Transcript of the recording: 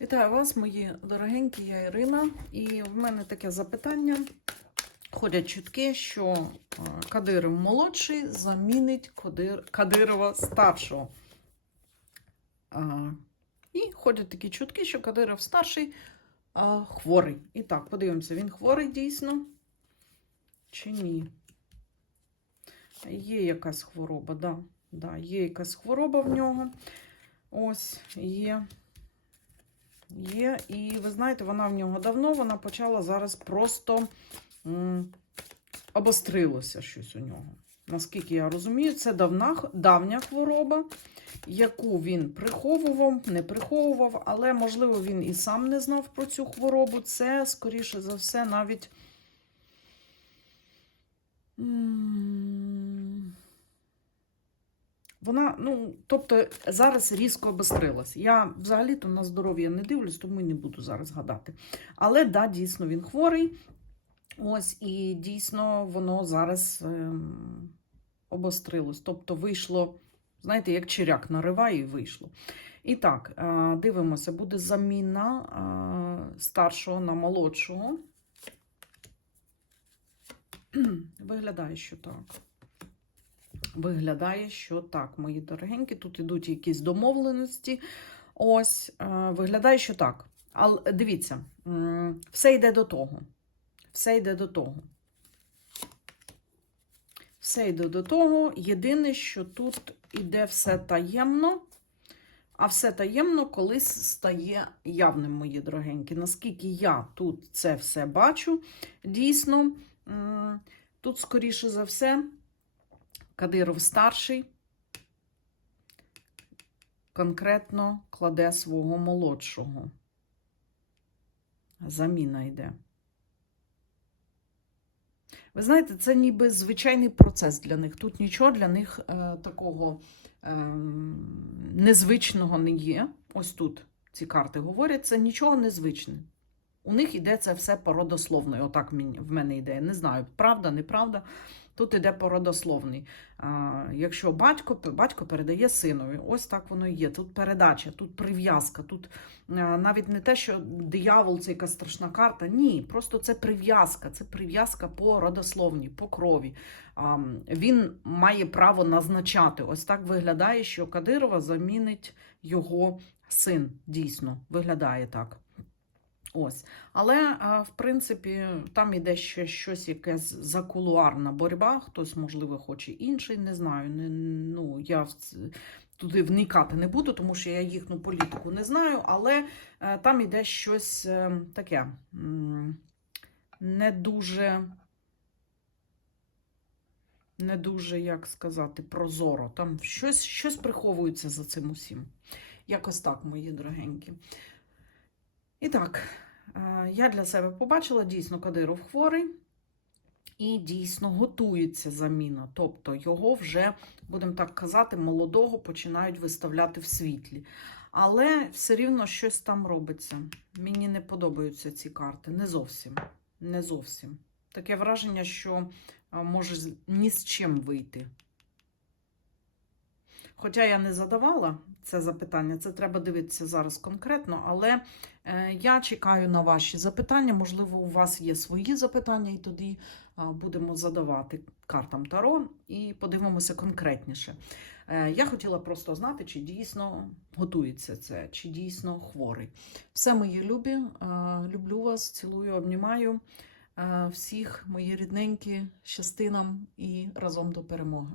Вітаю вас, мої дорогенькі, я Ірина. І в мене таке запитання. Ходять чутки, що е, Кадиров молодший замінить Кадир- Кадирова старшого. І ходять такі чутки, що Кадиров старший а, хворий. І так, подивимося, він хворий дійсно чи ні? Є якась хвороба, да, да, є якась хвороба в нього. Ось є. Є, і ви знаєте, вона в нього давно, вона почала зараз просто обострилося щось у нього. Наскільки я розумію, це давна, давня хвороба, яку він приховував, не приховував, але, можливо, він і сам не знав про цю хворобу. Це, скоріше за все, навіть. Вона, ну, тобто, зараз різко обострилась. Я взагалі-то на здоров'я не дивлюсь, тому і не буду зараз гадати. Але да, дійсно він хворий. Ось, і дійсно воно зараз ем, обострилось. Тобто вийшло, знаєте, як черяк нариває і вийшло. І так, е, дивимося, буде заміна е, старшого на молодшого. Виглядає, що так. Виглядає, що так, мої дорогенькі. Тут ідуть якісь домовленості. Ось, е, виглядає, що так. Але дивіться, все йде до того. Все йде до того. Все йде до того. Єдине, що тут іде все таємно, а все таємно колись стає явним, мої дорогенькі. Наскільки я тут це все бачу, дійсно, тут, скоріше за все, Кадиров старший конкретно кладе свого молодшого. Заміна йде. Ви знаєте, це ніби звичайний процес для них. Тут нічого для них е, такого е, незвичного не є. Ось тут ці карти говорять, це нічого незвичне. У них іде це все породословною. Отак в мене йде. Не знаю, правда, неправда. Тут іде породословний. А, якщо батько, батько передає синові, ось так воно і є. Тут передача, тут прив'язка, тут навіть не те, що диявол це якась страшна карта. Ні, просто це прив'язка, це прив'язка по родословній, по крові. А, він має право назначати. Ось так виглядає, що Кадирова замінить його син. Дійсно, виглядає так. Ось. Але, в принципі, там іде ще щось, якась закулуарна боротьба. Хтось, можливо, хоче інший, не знаю. Не, ну, я туди вникати не буду, тому що я їхню політику не знаю, але е, там іде щось е, таке не дуже. Не дуже, як сказати, прозоро. Там щось, щось приховується за цим усім. Якось так, мої дорогенькі. І так, е, я для себе побачила, дійсно, Кадиров хворий. І дійсно готується заміна. Тобто його вже, будемо так казати, молодого починають виставляти в світлі. Але все рівно щось там робиться. Мені не подобаються ці карти. Не зовсім. Не зовсім. Таке враження, що може ні з чим вийти. Хоча я не задавала це запитання, це треба дивитися зараз конкретно, але е, я чекаю на ваші запитання. Можливо, у вас є свої запитання, і тоді а, будемо задавати картам Таро і подивимося конкретніше. Е, Я хотіла просто знати, чи дійсно готується це, чи дійсно хворий. Все, мої любі, е, люблю вас, цілую, обнімаю е, всіх, мої рідненькі, щасти нам і разом до перемоги.